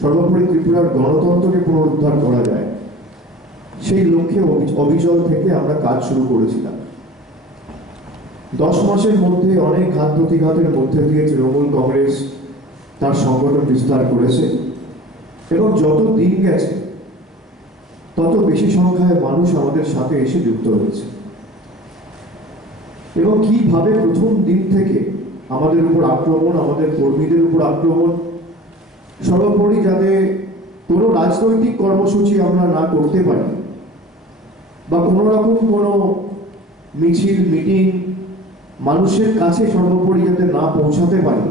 সর্বোপরি ত্রিপুরার গণতন্ত্রকে পুনরুদ্ধার করা যায়, সেই লক্ষ্যে অবিচল থেকে আমরা কাজ শুরু করেছিলাম। 10 মাসের মধ্যে অনেক ঘাত প্রতিঘাতের মধ্যে দিয়ে তৃণমূল কংগ্রেস তার সংগঠন বিস্তার করেছে এবং যত দিন গেছে তত বেশি সংখ্যায় মানুষ আমাদের সাথে এসে যুক্ত হয়েছে। এবং কিভাবে প্রথম দিন থেকে আমাদের উপর আক্রমণ, আমাদের কর্মীদের উপর আক্রমণ, সর্বোপরি যাতে কোনো রাজনৈতিক কর্মসূচি আমরা না করতে পারি বা কোনো রকম কোনো মিছিল মিটিং মানুষের কাছে সর্বোপরি যাতে না পৌঁছাতে পারি,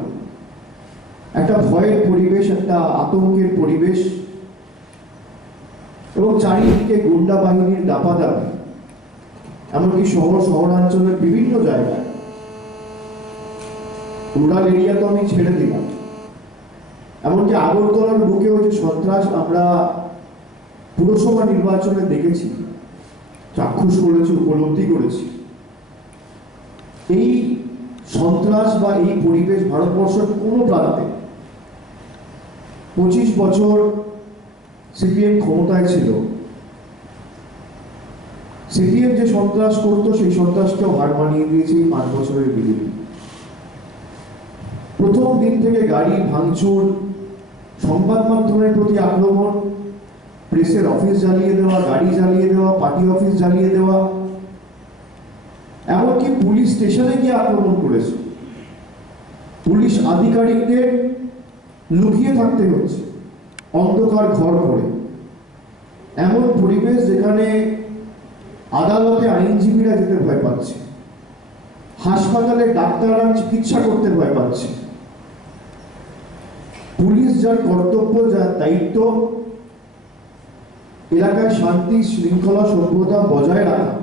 একটা ভয়ের পরিবেশ, একটা আতঙ্কের পরিবেশ এবং চারিদিকে গুন্ডা বাহিনীর দাপাদাপি, এমনকি শহরাঞ্চলের বিভিন্ন জায়গায়, রুরাল এরিয়া তো আমি ছেড়ে দিলাম, এমনকি আগরতলার বুকেও যে সন্ত্রাস আমরা পুরসভা নির্বাচনে দেখেছি, চাক্ষুষ করেছি, উপলব্ধি করেছি, এই সন্ত্রাস বা এই পরিবেশ ভারতবর্ষের কোনো প্রান্তে 25 বছর সিপিএম ক্ষমতায় ছিল, সিপিএম যে সন্ত্রাস করতো সেই সন্ত্রাসকেও হার মানিয়ে দিয়েছে 5 বছরের বিজেপি। প্রথম দিন থেকে গাড়ি ভাঙচুর, সংবাদ মাধ্যমের প্রতি আক্রমণ, প্রেসের অফিস জ্বালিয়ে দেওয়া, গাড়ি জ্বালিয়ে দেওয়া, পার্টি অফিস জ্বালিয়ে দেওয়া, এমনকি পুলিশ স্টেশনে গিয়ে আক্রমণ করেছে। পুলিশ আধিকারিকদের লুকিয়ে থাকতে হচ্ছে অন্ধকার ঘর করে। এমন পরিবেশ যেখানে আদালতে আইনজীবীরা যেতে ভয় পাচ্ছে, হাসপাতালে ডাক্তাররা চিকিৎসা করতে ভয় পাচ্ছে। পুলিশ যার কর্তব্য, যার দায়িত্ব এলাকায় শান্তি শৃঙ্খলা সভ্যতা বজায় রাখা,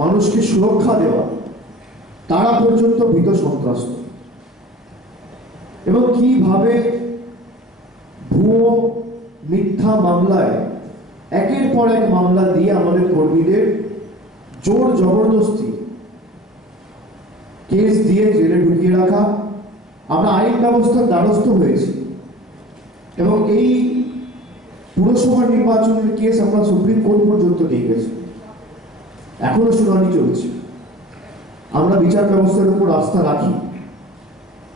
মানুষকে সুরক্ষা দেওয়া, তারা পর্যন্ত ভীত সন্ত্রস্ত। এবং কিভাবে ভুয়ো মিথ্যা মামলায় একের পর এক মামলা দিয়ে আমাদের কর্মীদের জোর জবরদস্তি কেস দিয়ে জেলে ঢুকিয়ে রাখা, আমরা আইন ব্যবস্থার দ্বারস্থ হয়েছি এবং এই পুরসভা নির্বাচনের কেস আমরা সুপ্রিম কোর্ট পর্যন্ত নিয়ে গেছি, এখনো শুনানি চলছে। আমরা বিচার ব্যবস্থার উপর আস্থা রাখি,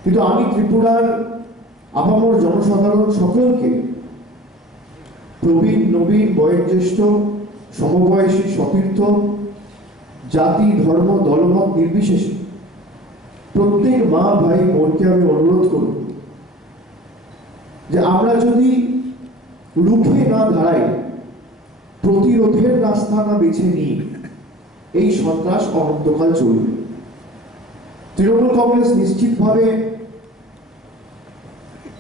কিন্তু আমি ত্রিপুরার আপামর জনসাধারণ সকলকে, প্রবীণ নবীন বয়োজ্যেষ্ঠ সমবয়সী সতীর্থ, জাতি ধর্ম দলমত নির্বিশেষে প্রত্যেক মা ভাই বোনকে আমি অনুরোধ করব যে আমরা যদি রুখে না দাঁড়াই, প্রতিরোধের রাস্তা না বেছে নিই, এই সন্ত্রাস অনন্তকাল চলবে। তৃণমূল কংগ্রেস নিশ্চিতভাবে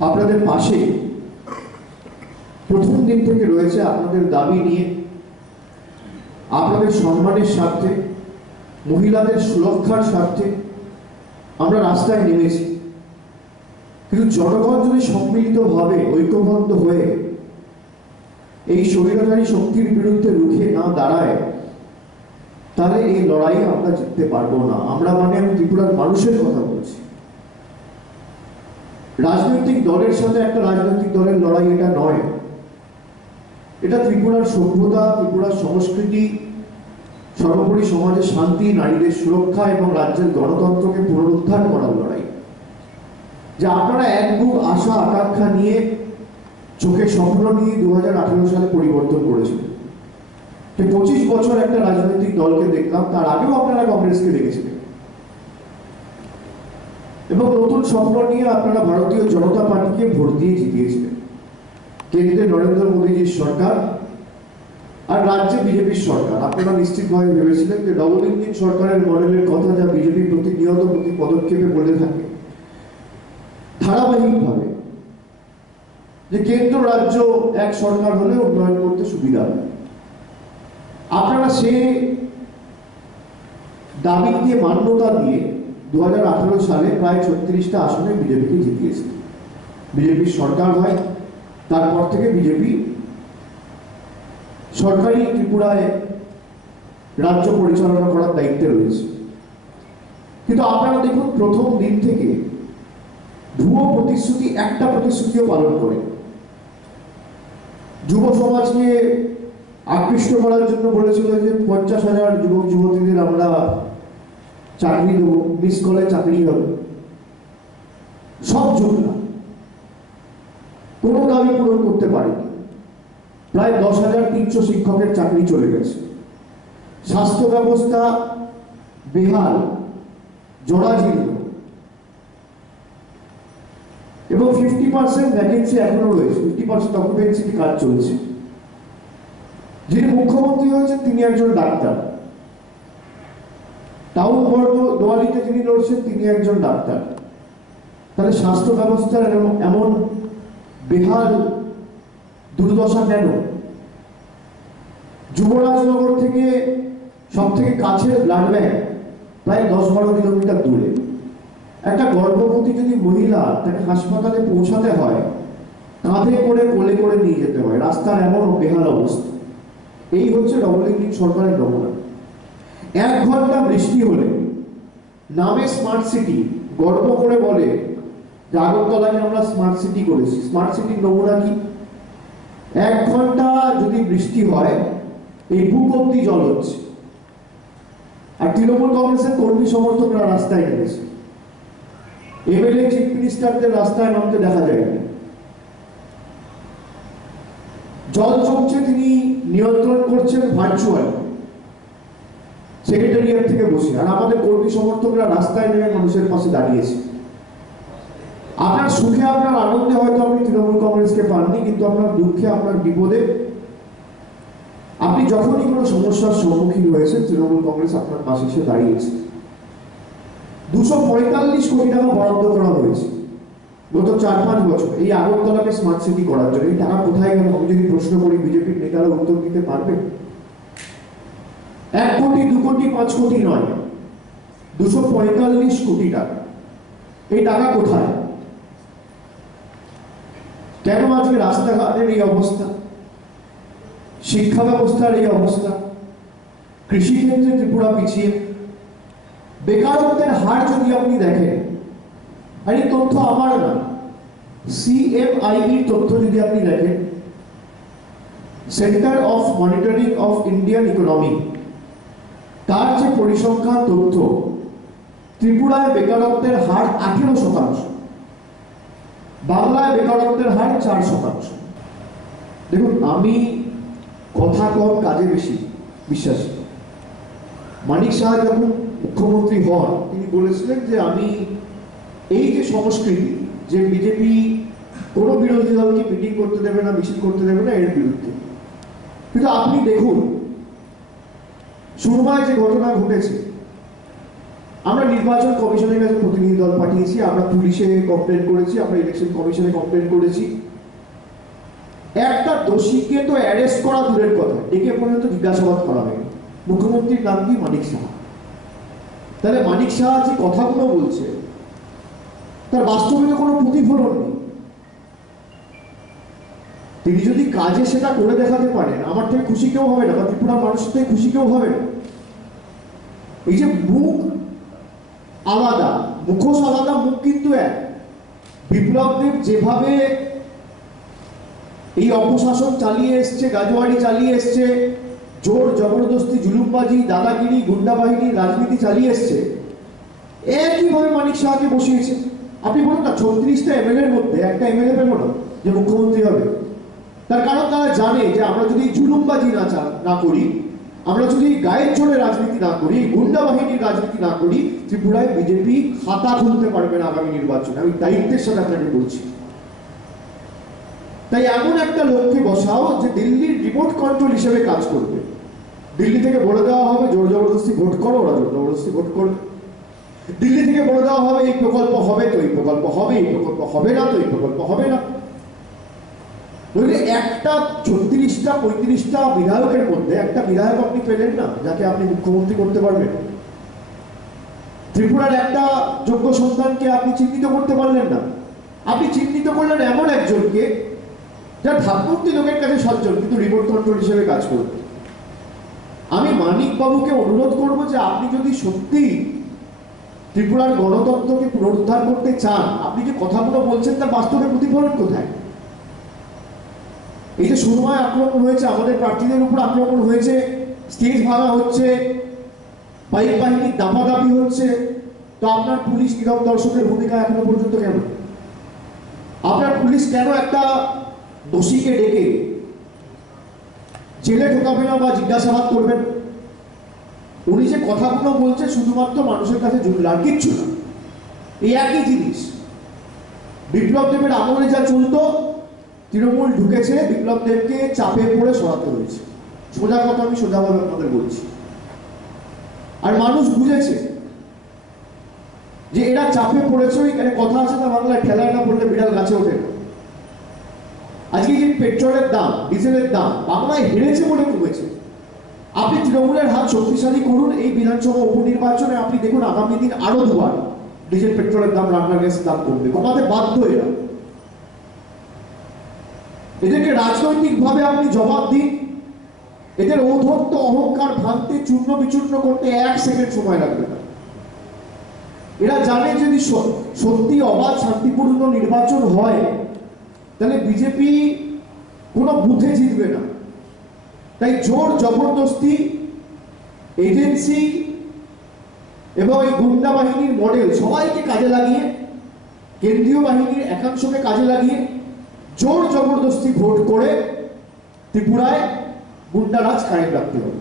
আপনাদের পাশে প্রথম দিন থেকে রয়েছে। আপনাদের দাবি নিয়ে, আপনাদের সম্মানের স্বার্থে, মহিলাদের সুরক্ষার স্বার্থে আমরা রাস্তায় নেমেছি। কিন্তু জনগণ যদি সম্মিলিতভাবে ঐক্যবদ্ধ হয়ে এই স্বৈরাচারী শক্তির বিরুদ্ধে রুখে না দাঁড়ায়, তাহলে এই লড়াই আমরা জিততে পারবো না। আমরা আমি ত্রিপুরার মানুষের কথা বলছি। রাজনৈতিক দলের সাথে একটা রাজনৈতিক দলের লড়াই এটা নয়, এটা ত্রিপুরার সভ্যতা, ত্রিপুরার সংস্কৃতি, সর্বোপরি সমাজের শান্তি, নারীদের সুরক্ষা এবং রাজ্যের গণতন্ত্রকে পুনরুদ্ধার করার লড়াই। যে আপনারা এক বুক আশা আকাঙ্ক্ষা নিয়ে, চোখে স্বপ্ন নিয়ে 2018 সালে পরিবর্তন করেছিলেন। 25 বছর একটা রাজনৈতিক দলকে দেখলাম, তার আগেও আপনারা কংগ্রেসকে দেখেছিলেন এবং নতুন স্বপ্ন নিয়ে আপনারা ভারতীয় জনতা পার্টিকে ভোট দিয়ে জিতিয়েছিলেন। কেন্দ্রে নরেন্দ্র মোদীজির সরকার আর রাজ্যে বিজেপির সরকার। আপনারা নিশ্চিতভাবে ভেবেছিলেন যে ডবল ইঞ্জিন সরকারের মডেলের কথা, যা বিজেপি প্রতিনিয়ত প্রতি পদক্ষেপে বলে থাকে ধারাবাহিকভাবে, যে কেন্দ্র রাজ্য এক সরকার হলে উন্নয়ন করতে সুবিধা হবে। আপনারা সে দাবি দিয়ে, মান্যতা দিয়ে 2018 সালে প্রায় 36টা আসনে বিজেপিকে জিতিয়েছে। বিজেপির সরকার হয়, তারপর থেকে বিজেপি সরকারি ত্রিপুরায় রাজ্য পরিচালনা করার দায়িত্বে রয়েছে। কিন্তু আপনারা দেখুন, প্রথম দিন থেকে ভুয়ো প্রতিশ্রুতি, একটা প্রতিশ্রুতিও পালন করে যুব সমাজকে আকৃষ্ট করার জন্য বলেছিল যে 50,000 যুবক যুবতীদের আমরা চাকরি দেবো, মিস কলে চাকরি হবে। সব জুমলা, কোনো দাবি পূরণ করতে পারেনি। প্রায় 10,300 শিক্ষকের চাকরি চলে গেছে। স্বাস্থ্য ব্যবস্থা বেহাল, জরাজীর্ণ, এবং 50% ভ্যাকেন্সি এখনো রয়েছে, 50% অকুপেন্সিতে কাজ চলছে। যিনি মুখ্যমন্ত্রী হয়েছেন তিনি একজন ডাক্তার, টাউন বর্গ দোয়ালিতে যিনি লড়ছেন তিনি একজন ডাক্তার। তাহলে স্বাস্থ্য ব্যবস্থার এমন বেহাল দুর্দশা কেন? যুবরাজনগর থেকে সব থেকে কাছের ব্লাড ব্যাংক প্রায় 10-12 কিলোমিটার দূরে। একটা গর্ভবতী যদি মহিলা তাকে হাসপাতালে পৌঁছাতে হয়, কাঁধে করে কোলে করে নিয়ে যেতে হয়, রাস্তার এমন বেহাল অবস্থা। এই হচ্ছে ডবল ইঞ্জিন সরকারের নমুনা। 1 ঘন্টা বৃষ্টি হলে নামে স্মার্ট সিটি, গর্ব করে বলে যে আগরতলাকে আমরা স্মার্ট সিটি করেছি। স্মার্ট সিটির নমুনা কি? 1 ঘন্টা যদি বৃষ্টি হয় এই বুক অব্দি জল হচ্ছে। আর তৃণমূল কংগ্রেসের কর্মী সমর্থকরা রাস্তায় নেমেছে। এমএলএ চিফ মিনিস্টারদের রাস্তায় নামতে দেখা যায়নি। জল জমছে, তিনি নিয়ন্ত্রণ করছেন ভার্চুয়াল সেক্রেটারিয়েট থেকে বসে, আর আমাদের কর্মী সমর্থকরা রাস্তায় নেমে মানুষের পাশে দাঁড়িয়েছে। আপনার সুখে আপনার আনন্দে হয়তো আপনি তৃণমূল কংগ্রেসকে পাননি, কিন্তু আপনার দুঃখে আপনার বিপদে আপনি যখনই কোনো সমস্যার সম্মুখীন হয়েছেন তৃণমূল কংগ্রেস আপনার পাশে এসে দাঁড়িয়েছে। 245 কোটি টাকা বরাদ্দ করা হয়েছে গত 4-5 বছর এই আগরতলাকে স্মার্ট সিটি করার জন্য। এই টাকা কোথায় গেল আমি যদি প্রশ্ন করি, বিজেপির নেতারা উত্তর দিতে পারবে? 1 কোটি, 2 কোটি, 5 কোটি নয়, 245 কোটি টাকা। এই টাকা কোথায়? কেন আজকে রাস্তাঘাটের এই অবস্থা, শিক্ষা ব্যবস্থার এই অবস্থা, কৃষিক্ষেত্রে ত্রিপুরা পিছিয়ে, বেকারত্বের হার যদি আপনি দেখেন, আর এই তথ্য আমার না, CMIE তথ্য যদি আপনি দেখেন, centre of monitoring of Indian economy, তার যে পরিসংখ্যান তথ্য, ত্রিপুরায় বেকারত্বের হার 18%, বাংলায় বেকারত্বের হার 4%। দেখুন, আমি কথা কম কাজে বেশি বিশ্বাসী। মানিক সাহা যখন মুখ্যমন্ত্রী হন তিনি বলেছিলেন যে আমি এই যে সংস্কৃতি, যে বিজেপি কোনো বিরোধী দলকে মিটিং করতে দেবে না, মিছিল করতে দেবে না, এর বিরুদ্ধে। কিন্তু আপনি দেখুন সুরমায় যে ঘটনা ঘটেছে, আমরা নির্বাচন কমিশনের কাছে প্রতিনিধি দল পাঠিয়েছি, আমরা পুলিশে কমপ্লেন করেছি, আমরা ইলেকশন কমিশনে কমপ্লেন করেছি। একটা দোষীকে তো অ্যারেস্ট করা দূরের কথা, ডেকে পর্যন্ত জিজ্ঞাসাবাদ করা হয়নি। মুখ্যমন্ত্রীর নাম কি? মানিক সাহা। তাহলে মানিক সাহা যে কথাগুলো বলছে তার বাস্তবে কোনো প্রতিফলন নেই। তিনি যদি কাজে সেটা করে দেখাতে পারেন, আমার থেকে খুশি কেউ হবে না, বা ত্রিপুরার মানুষের থেকে খুশি কেউ হবে না। এই যে মুখ আলাদা, মুখোশ আলাদা, মুখ কিন্তু এক। বিপ্লবদেব যেভাবে এই অপশাসন চালিয়ে এসছে, গাজোয়ারি চালিয়ে এসছে, জোর জবরদস্তি, জুলুমবাজি, দাদাগিরি, গুন্ডা বাহিনীর রাজনীতি চালিয়ে এসছে, একইভাবে মানিক সাহাকে বসিয়েছে। আপনি বলুন না, 36টা এমএলএর মধ্যে একটা এমএলএ পেল না যে মুখ্যমন্ত্রী হবে। তার কারণ তারা জানে যে আমরা যদি জুলুমবাজি না করি, আমরা যদি গায়ের জোরে রাজনীতি না করি, গুন্ডা বাহিনীর রাজনীতি না করি, ত্রিপুরায় বিজেপি খাতা খুলতে পারবে না আগামী নির্বাচনে। আমি দায়িত্বের সাথে আপনাকে বলছি। তাই এমন একটা লোককে বসাও যে দিল্লির রিমোট কন্ট্রোল হিসেবে কাজ করবে। দিল্লি থেকে বলে দেওয়া হবে জোর জবরদস্তি ভোট করো, ওরা জোর জবরদস্তি ভোট করবে। দিল্লি থেকে বলে দেওয়া হবে এই প্রকল্প হবে তো এই প্রকল্প হবে, এই প্রকল্প হবে না তো এই প্রকল্প হবে না। বুঝলে, একটা 36টা 35টা বিধায়কের মধ্যে একটা বিধায়ক আপনি পেলেন না যাকে আপনি মুখ্যমন্ত্রী করতে পারবেন। ত্রিপুরার একটা যোগ্য সন্তানকে আপনি চিহ্নিত করতে পারলেন না। আপনি চিহ্নিত করলেন এমন একজনকে যার ভাবমূর্তি লোকের কাছে সজ্জন, কিন্তু রিমোট কন্ট্রোল হিসেবে কাজ করবে। আমি মানিক বাবুকে অনুরোধ করব যে আপনি যদি সত্যি ত্রিপুরার গণতন্ত্রকে পুনরুদ্ধার করতে চান, আপনি যে কথাগুলো বলছেন তার বাস্তবে প্রতিফলন কোথায়? এই যে সুরমায় আক্রমণ হয়েছে, আমাদের প্রার্থীদের উপর আক্রমণ হয়েছে, স্টেজ ভাঙা হচ্ছে, বাইক বাহিনীর দাপাদাপি হচ্ছে, তো আপনার পুলিশ নীরব দর্শকের ভূমিকা এখনো পর্যন্ত কেন? আপনার পুলিশ কেন একটা দোষীকে ডেকে জেলে ঢোকাবে না বা জিজ্ঞাসাবাদ করবেন? উনি যে কথাগুলো বলছে শুধুমাত্র মানুষের কাছে জুড়লে, আর কিচ্ছু না। এই একই জিনিস বিপ্লব দেবের আমলে যা চলতো, তৃণমূল ঢুকেছে, বিপ্লব দেবকে চাপে পড়ে সরাতে হয়েছে। সোজা কথা আমি সোজাভাবে আপনাদের বলছি। আর মানুষ বুঝেছে যে এরা চাপে পড়েছে। এখানে কথা আছে না বাংলায়, ঠেলায় না পড়লে বিড়াল গাছে ওঠে না। আজকে যে পেট্রোলের দাম, ডিজেলের দাম বাংলায় হেরেছে বলে কমেছে। আপনি তৃণমূলের হাত শক্তিশালী করুন, এই বিধানসভা উপনির্বাচনে আপনি দেখুন আগামী দিন আরো দুবার ডিজেল পেট্রোলের দাম, রান্নার গ্যাসের দাম কমবে। কমাতে বাধ্য এরা। এদেরকে রাজনৈতিক ভাবে আপনি জবাব দিন। এদের ঔদ্ধত্য অহংকার ভাঙতে, চূর্ণ বিচূর্ণ করতে 1 সেকেন্ড সময় লাগবে না। এরা জানে যদি সত্যি অবাধ শান্তিপূর্ণ নির্বাচন হয় তাহলে বিজেপি কোনো বুথে জিতবে না। তাই জোর জবরদস্তি, এজেন্সি এবং এই গুন্ডা বাহিনীর মডেল সবাইকে কাজে লাগিয়ে, কেন্দ্রীয় বাহিনীর একাংশকে কাজে লাগিয়ে জোর জবরদস্তি ভোট করে ত্রিপুরায় গুন্ডারাজ কায়েম রাখতে হবে।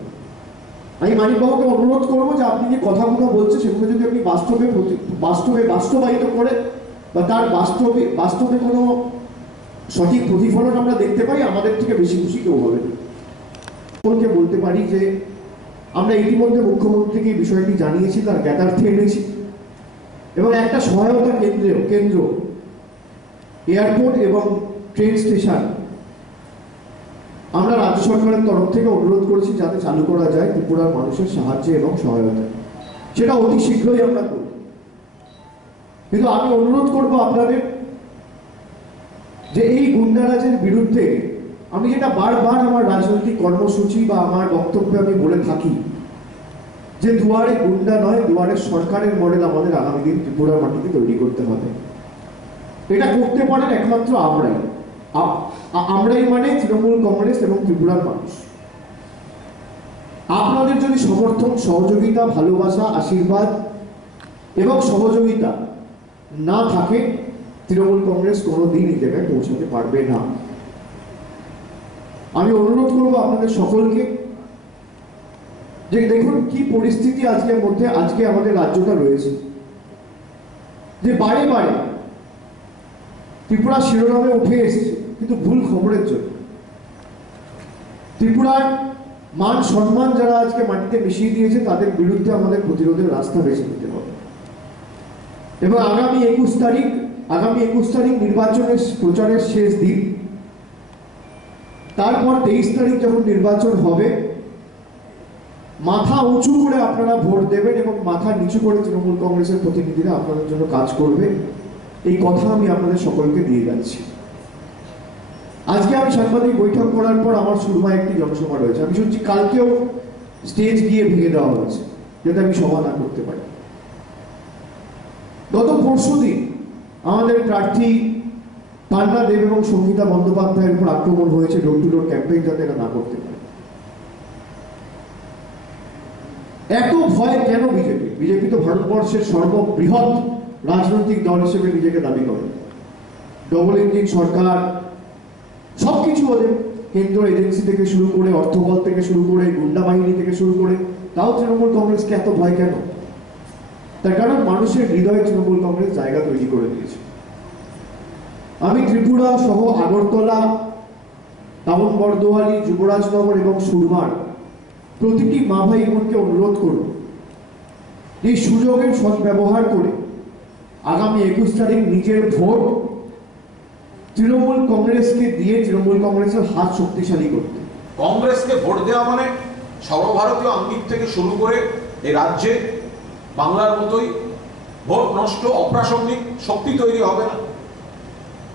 আমি মানিকবাবুকে অনুরোধ করবো যে আপনি যে কথাগুলো বলছেন সেগুলো যদি আপনি বাস্তবায়িত করে বা তার বাস্তবে কোনো সঠিক প্রতিফলন আমরা দেখতে পাই, আমাদের থেকে বেশি খুশি কেউ হবে না। সকলকে বলতে পারি যে আমরা ইতিমধ্যে মুখ্যমন্ত্রীকে এই বিষয়টি জানিয়েছি, তার জ্ঞাতার্থে এনেছি এবং একটা সহায়তা কেন্দ্র এয়ারপোর্ট এবং ট্রেন স্টেশন আমরা রাজ্য সরকারের তরফ থেকে অনুরোধ করেছি যাতে চালু করা যায় ত্রিপুরার মানুষের সাহায্যে এবং সহায়তা। সেটা অতি শীঘ্রই আমরা করব। কিন্তু আমি অনুরোধ করব আপনাদের যে এই গুন্ডারাজের বিরুদ্ধে, আমি যেটা বারবার আমার রাজনৈতিক কর্মসূচি বা আমার বক্তব্যে আমি বলে থাকি যে দুয়ারে গুন্ডা নয়, দুয়ারে সরকারের মডেল আমাদের আগামী দিন ত্রিপুরার মাটিতে তৈরি করতে হবে। এটা করতে পারেন একমাত্র আমরাই মানে তৃণমূল কংগ্রেস এবং ত্রিপুরার মানুষ। আপনাদের যদি সমর্থন, সহযোগিতা, ভালোবাসা, আশীর্বাদ এবং সহযোগিতা না থাকে, তৃণমূল কংগ্রেস কোনোদিন এই জায়গায় পৌঁছাতে পারবে না। আমি অনুরোধ করবো আপনাদের সকলকে যে দেখুন কি পরিস্থিতি আজকে আমাদের রাজ্যটা রয়েছে, যে বারে বারে ত্রিপুরা শিরোনামে উঠে এসেছে কিন্তু ভুল খবরের জন্য। ত্রিপুরার মান সম্মান যারা আজকে মাটিতে মিশিয়ে দিয়েছে তাদের বিরুদ্ধে আমাদের প্রতিরোধের রাস্তা বেছে নিতে হবে। এবং আগামী 21 তারিখ নির্বাচনের প্রচারের শেষ দিন। তারপর 23 তারিখ যখন নির্বাচন হবে, মাথা উঁচু করে আপনারা ভোট দেবেন এবং মাথা নিচু করে তৃণমূল কংগ্রেসের প্রতিনিধিরা আপনাদের জন্য কাজ করবে। এই কথা আমি আপনাদের সকলকে দিয়ে যাচ্ছি। আজকে আমি সাংবাদিক বৈঠক করার পর আমার সুরমায় একটি জনসভা রয়েছে। আমি শুনছি কালকেও স্টেজ গিয়ে ভেঙে দেওয়া হয়েছে যাতে আমি সভা না করতে পারি। গত পরশুদিন আমাদের প্রার্থী পান্না দেব এবং সঙ্গীতা বন্দ্যোপাধ্যায়ের উপর আক্রমণ হয়েছে, ডোর টু ডোর ক্যাম্পেইন যাতে এটা না করতে পারে। এত ভয় কেন বিজেপি? বিজেপি তো ভারতবর্ষের সর্ববৃহৎ রাজনৈতিক দল হিসেবে নিজেকে দাবি করে। ডবল ইঞ্জিন সরকার, সবকিছু ওদের, কেন্দ্র এজেন্সি থেকে শুরু করে, অর্থবল থেকে শুরু করে, গুন্ডা বাহিনী থেকে শুরু করে, তাও তৃণমূল কংগ্রেসকে এত ভয় কেন? তার কারণ মানুষের হৃদয়ে তৃণমূল কংগ্রেস জায়গা তৈরি করে দিয়েছে। আমি ত্রিপুরা সহ আগরতলা, টাউন বরদোয়ালি, যুবরাজনগর এবং সুরমার প্রতিটি মা ভাই বোনকে অনুরোধ করব এই সুযোগের সদ্ব্যবহার করে আগামী 21 তারিখ নিজের ভোট তৃণমূল কংগ্রেসকে দিয়ে তৃণমূল কংগ্রেসের হাত শক্তিশালী করতে। কংগ্রেসকে ভোট দেওয়া মানে সর্বভারতীয় আঙ্গিক থেকে শুরু করে এই রাজ্যে বাংলার মতোই ভোট নষ্ট, অপ্রাসঙ্গিক শক্তি তৈরি হবে না।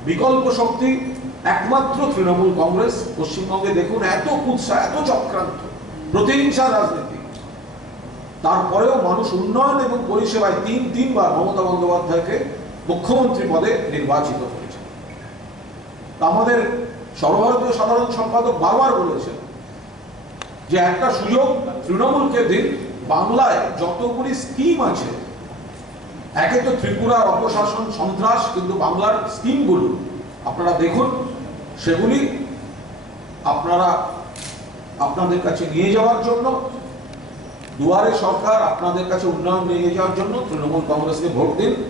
বিকল্প শক্তি একমাত্র তৃণমূল কংগ্রেস। পশ্চিমবঙ্গে দেখুন এত কুৎসা, এত চক্রান্ত, প্রতিহিংসার রাজনীতি, তারপরেও মানুষ উন্নয়ন এবং পরিষেবায় তিনবার মমতা বন্দ্যোপাধ্যায়কে মুখ্যমন্ত্রী পদে নির্বাচিত করেছে। আমাদের সর্বভারতীয় সাধারণ সম্পাদক বারবার বলেছেন যে একটা সুযোগ তৃণমূলকে দিন, বাংলায় যতগুলি স্কিম আছে, একে তো ত্রিপুরার অপশাসন সন্ত্রাস, কিন্তু বাংলার স্কিমগুলো আপনারা দেখুন, সেগুলি আপনারা আপনাদের কাছে নিয়ে যাওয়ার জন্য, দুয়ারে সরকার আপনাদের কাছে উন্নয়ন নিয়ে যাওয়ার জন্য তৃণমূল কংগ্রেসকে ভোট দিন।